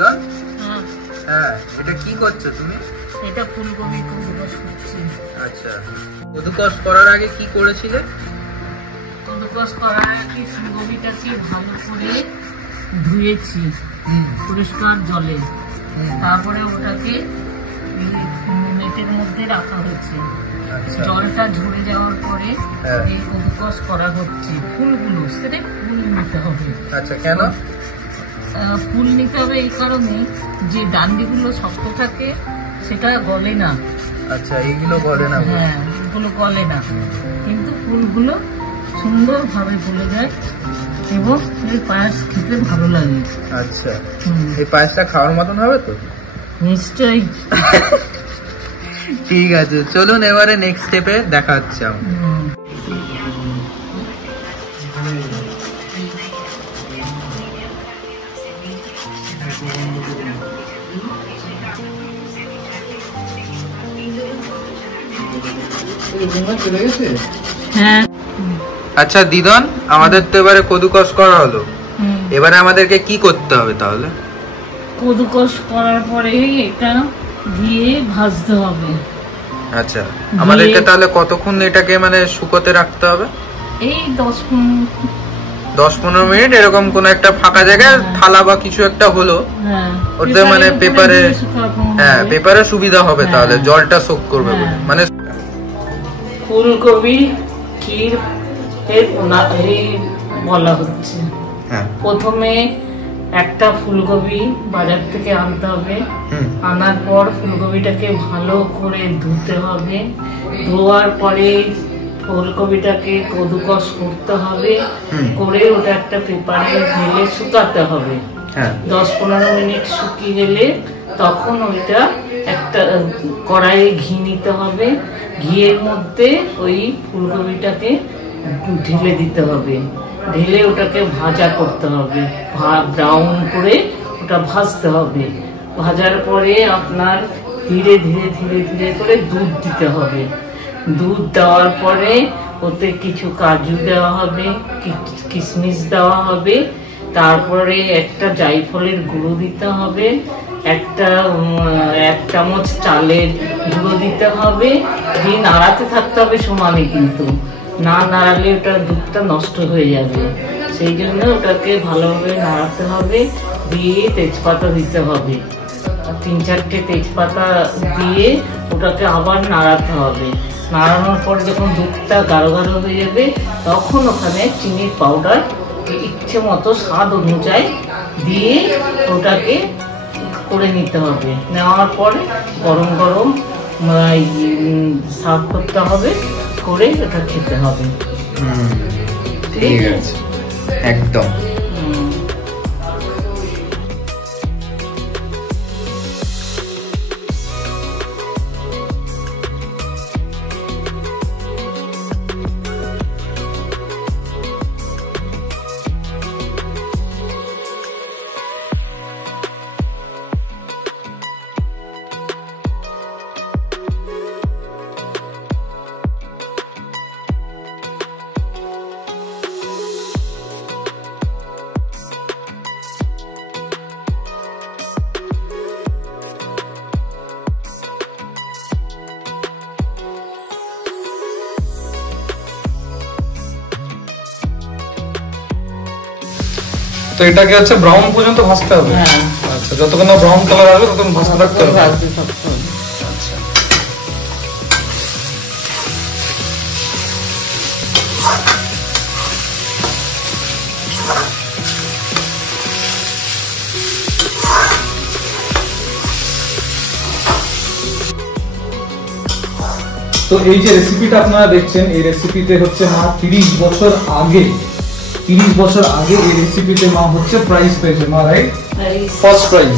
দিদন? হ্যাঁ, এটা কি করছো তুমি? এটা ফুলকপি কদুকস করছি। আচ্ছা, কদুকস করার আগে কি করেছিলে? কদুকস করার আগে ফুলকপিটাকে ভালো করে ধুয়েছি পরিষ্কার জলে, তারপরে ওটাকে নেটের মধ্যে রাখা হয়েছে। জলটা ঝরে যাওয়ার পরে এই কদুকস করা হচ্ছে। ফুলগুলো সেটা ফুল নিতে হবে। আচ্ছা, কেন ফুল নিতে হবে? এই কারণে যে ডান্ডিগুলো শক্ত থাকে সেটা গলে না। আচ্ছা, এইগুলো গলে না? হ্যাঁ, এগুলো গলে না, কিন্তু ফুলগুলো সুন্দরভাবে গলে যায় এবং এই পায়েস খেতে ভালো লাগে। আচ্ছা, এই পায়েসটা খাওয়ার মতন হবে তো? নিশ্চয়ই। ঠিক আছে, চলুন এবারে নেক্সট স্টেপে দেখা হচ্ছে। হ্যাঁ। আচ্ছা দিদন, আমাদের তো এবারে কদুকস করা হলো, এবারে আমাদেরকে কি করতে হবে তাহলে? কদুকস করার পরে এটা দিয়ে ভাজতে হবে। আচ্ছা, আমাদেরকে তাহলে কতক্ষণ এটাকে মানে শুকোতে রাখতে হবে? এই 10-15 মিনিট এরকম কোন একটা ফাঁকা জায়গায় থালা বা কিছু একটা হলো, ওতে মানে পেপারে, হ্যাঁ পেপারে সুবিধা হবে, তাহলে জলটা সোক করবে মানে। ফুলকপি ক্ষীর বলা হচ্ছে। প্রথমে একটা ফুলকপি বাজার থেকে আনতে হবে, আনার পর ফুলকপিটাকে ভালো করে ধুতে হবে, ধোয়ার পরে ফুলকপিটাকে কদুকস করতে হবে, করে ওটা একটা পেপারে ঢেলে শুকাতে হবে। 10-15 মিনিট শুকিয়ে গেলে তখন ওইটা একটা কড়াইয়ে ঘি নিতে হবে, ঘিয়ের মধ্যে ওই ফুলকপিটাকে ঢেলে দিতে হবে, ঢেলে ওটাকে ভাজা করতে হবে, ব্রাউন করে ওটা ভাজতে হবে। ভাজার পরে আপনার ধীরে ধীরে ধীরে ধীরে করে দুধ দিতে হবে। দুধ দেওয়ার পরে ওতে কিছু কাজু দেওয়া হবে, কিশমিশ দেওয়া হবে, তারপরে একটা জায়ফলের গুঁড়ো দিতে হবে, 1 চামচ চালের গুঁড়ো দিতে হবে, দিয়ে নাড়াতে থাকতে হবে সমানে, কিন্তু না নাড়ালে ওটা দুধটা নষ্ট হয়ে যাবে, সেই জন্য ওটাকে ভালোভাবে নাড়াতে হবে, দিয়ে তেজপাতা দিতে হবে, 3-4টে তেজপাতা দিয়ে ওটাকে আবার নাড়াতে হবে। নাড়ানোর পরে যখন দুধটা গাঢ় গাঢ় হয়ে যাবে তখন ওখানে চিনির পাউডার ইচ্ছে মতো স্বাদ অনুযায়ী দিয়ে ওটাকে করে নিতে হবে। নেওয়ার পরে গরম গরম সার্ভ করতে হবে, করে ওটা খেতে হবে। ঠিক আছে, একদম। তো এটাকে হচ্ছে ব্রাউন পর্যন্ত ভাজতে হবে। আচ্ছা, যতক্ষণ না ব্রাউন কালার আসবে ততক্ষণ ভাজতে থাকতে হবে। আচ্ছা, তো এই যে রেসিপিটা আপনারা দেখছেন, এই রেসিপিতে হচ্ছে মা 30 বছর আগে এই রেসিপিতে মা হচ্ছে প্রাইজ পেয়েছে, মা রাইট? First prize.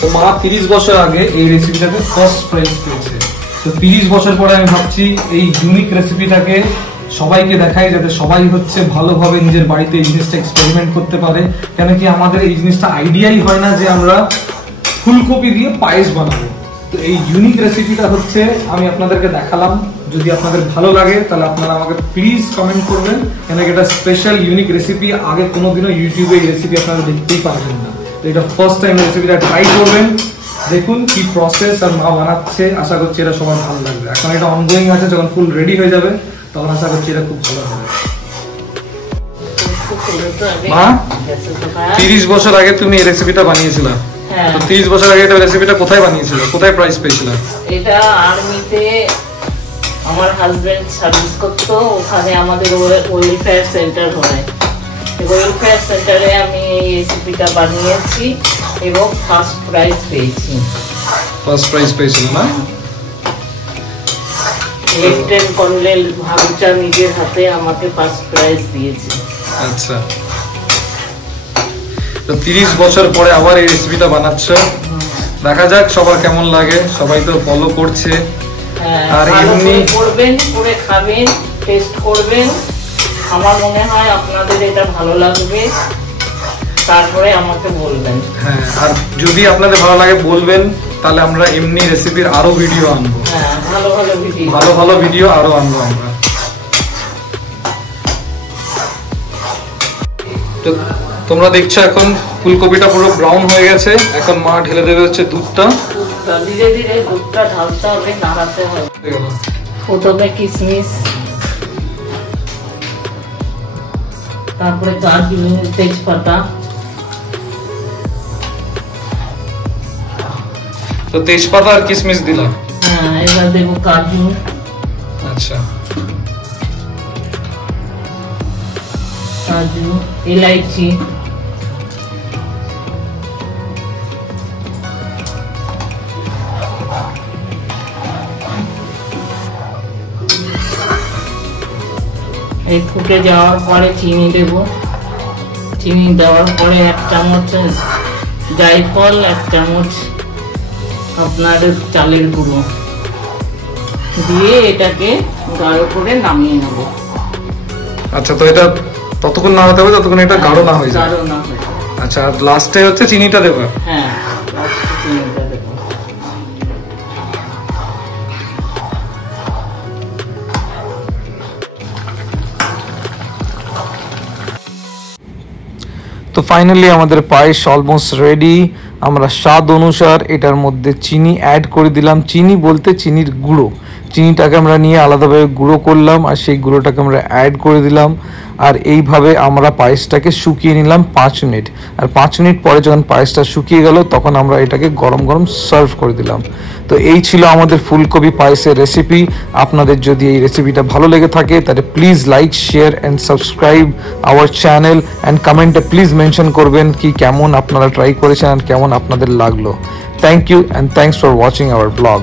তো মা 30 বছর আগে এই রেসিপিটাতে ফার্স্ট প্রাইজ পেয়েছে। তো 30 বছর পরে আমি ভাবছি এই ইউনিক রেসিপিটাকে সবাইকে দেখাই, যাতে সবাই হচ্ছে ভালোভাবে নিজের বাড়িতে এই জিনিসটা এক্সপেরিমেন্ট করতে পারে। কেন কি আমাদের এই জিনিসটা আইডিয়াই হয় না যে আমরা ফুলকপি দিয়ে পায়েস বানাবো। তো এই ইউনিক রেসিপিটা হচ্ছে আমি আপনাদেরকে দেখালাম। যদি আপনাদের ভালো লাগে তাহলে আপনারা আমাকে প্লিজ কমেন্ট করবেন, কেন কি এটা স্পেশাল ইউনিক রেসিপি, আগে কোনোদিনও ইউটিউবে এই রেসিপি আপনারা দেখতেই পারবেন না। এটা ফার্স্ট টাইম রেসিপিটা ট্রাই করবেন, দেখুন কি প্রসেস আর মা বানাচ্ছে। আশা করছি এটা সবার ভালো লাগবে। এখন এটা অনগোয়িং আছে, যখন ফুল রেডি হয়ে যাবে তখন আশা করছি এটা খুব ভালো হবে। মা 30 বছর আগে তুমি এই রেসিপিটা বানিয়েছিলে, তো 30 বছর আগে এটা রেসিপিটা কোথায় বানিয়েছিলে, কোথায় প্রাইস পেয়েছিলে? এটা আর্মিতে আমার হাজবেন্ড সার্ভিস করতো, ওখানে আমাদের ওয়েলফেয়ার সেন্টার হয়, ওয়েলফেয়ার সেন্টারে আমি এই রেসিপিটা বানিয়েছি এবং ফার্স্ট প্রাইজ পেয়েছি। ফার্স্ট প্রাইজ পেয়েছিল না? লেফটেন্যান্ট কর্নেল ভাবিচা নিজের হাতে আমাকে ফার্স্ট প্রাইজ দিয়েছে। আচ্ছা, তো 30 বছর পরে আবার এই রেসিপিটা বানাচ্ছ, দেখা যাক সবার কেমন লাগে। সবাই তো ফলো করছে, আর এমনি করবেন, করে খাবেন, টেস্ট করবেন। আমার মনে হয় আপনাদের এটা ভালো লাগবে, তারপরে আমাকে বলবেন। হ্যাঁ, আর যদি আপনাদের ভালো লাগে বলবেন, তাহলে আমরা এমনি রেসিপির আরো ভিডিও আনবো। হ্যাঁ, ভালো ভালো ভিডিও আরো আনবো আমরা। তো তোমরা দেখছো এখন ফুলকপিটা পুরো ব্রাউন হয়ে গেছে। এখন মা ঢেলে দেবে হচ্ছে দুধটা। ধীরে ধীরে দুধটা ঢালতে হবে, নাড়াতে হবে। প্রথমে কিশমিশ, তারপরে কাজু, তেজপাতা। তো তেজপাতা আর কিশমিশ দিলাম। হ্যাঁ, এবার দেবো কাজু। আচ্ছা, কাজু, ইলাইচি, এই ফুটে যাওয়ার পরে চিনি দেব। চিনি দেওয়ার পরে 1 চামচ জায়ফল, 1 চামচ আপনার চালের গুঁড়ো দিয়ে এটাকে গাঢ় করে নামিয়ে নেব। আচ্ছা, তো এটা ততক্ষণ নাড়াতে হবে যতক্ষণ এটা গাঢ় না হয়ে যায়। গাঢ় না হয়ে যায়। আচ্ছা, আর লাস্টে হচ্ছে চিনিটা দেব। হ্যাঁ, লাস্টে চিনিটা দেব। তো ফাইনালি আমাদের পায়েস অলমোস্ট রেডি। আমরা স্বাদ অনুসার এটার মধ্যে চিনি অ্যাড করে দিলাম। চিনি বলতে চিনির গুঁড়ো, চিনিটাকে আমরা নিয়ে আলাদাভাবে গুঁড়ো করলাম আর সেই গুঁড়োটাকে আমরা অ্যাড করে দিলাম। আর এইভাবে আমরা পায়েসটাকে শুকিয়ে নিলাম 5 মিনিট। আর 5 মিনিট পরে যখন পায়েসটা শুকিয়ে গেল তখন আমরা এটাকে গরম গরম সার্ভ করে দিলাম। তো এই ছিল আমাদের ফুলকপি পায়েসের রেসিপি। আপনাদের যদি এই রেসিপিটা ভালো লেগে থাকে তাহলে please like, share and subscribe our channel and কমেন্টে প্লিজ মেনশন করবেন কি কেমন আপনারা ট্রাই করেছেন আর কেমন আপনাদের লাগলো। Thank you and thanks for watching our blog.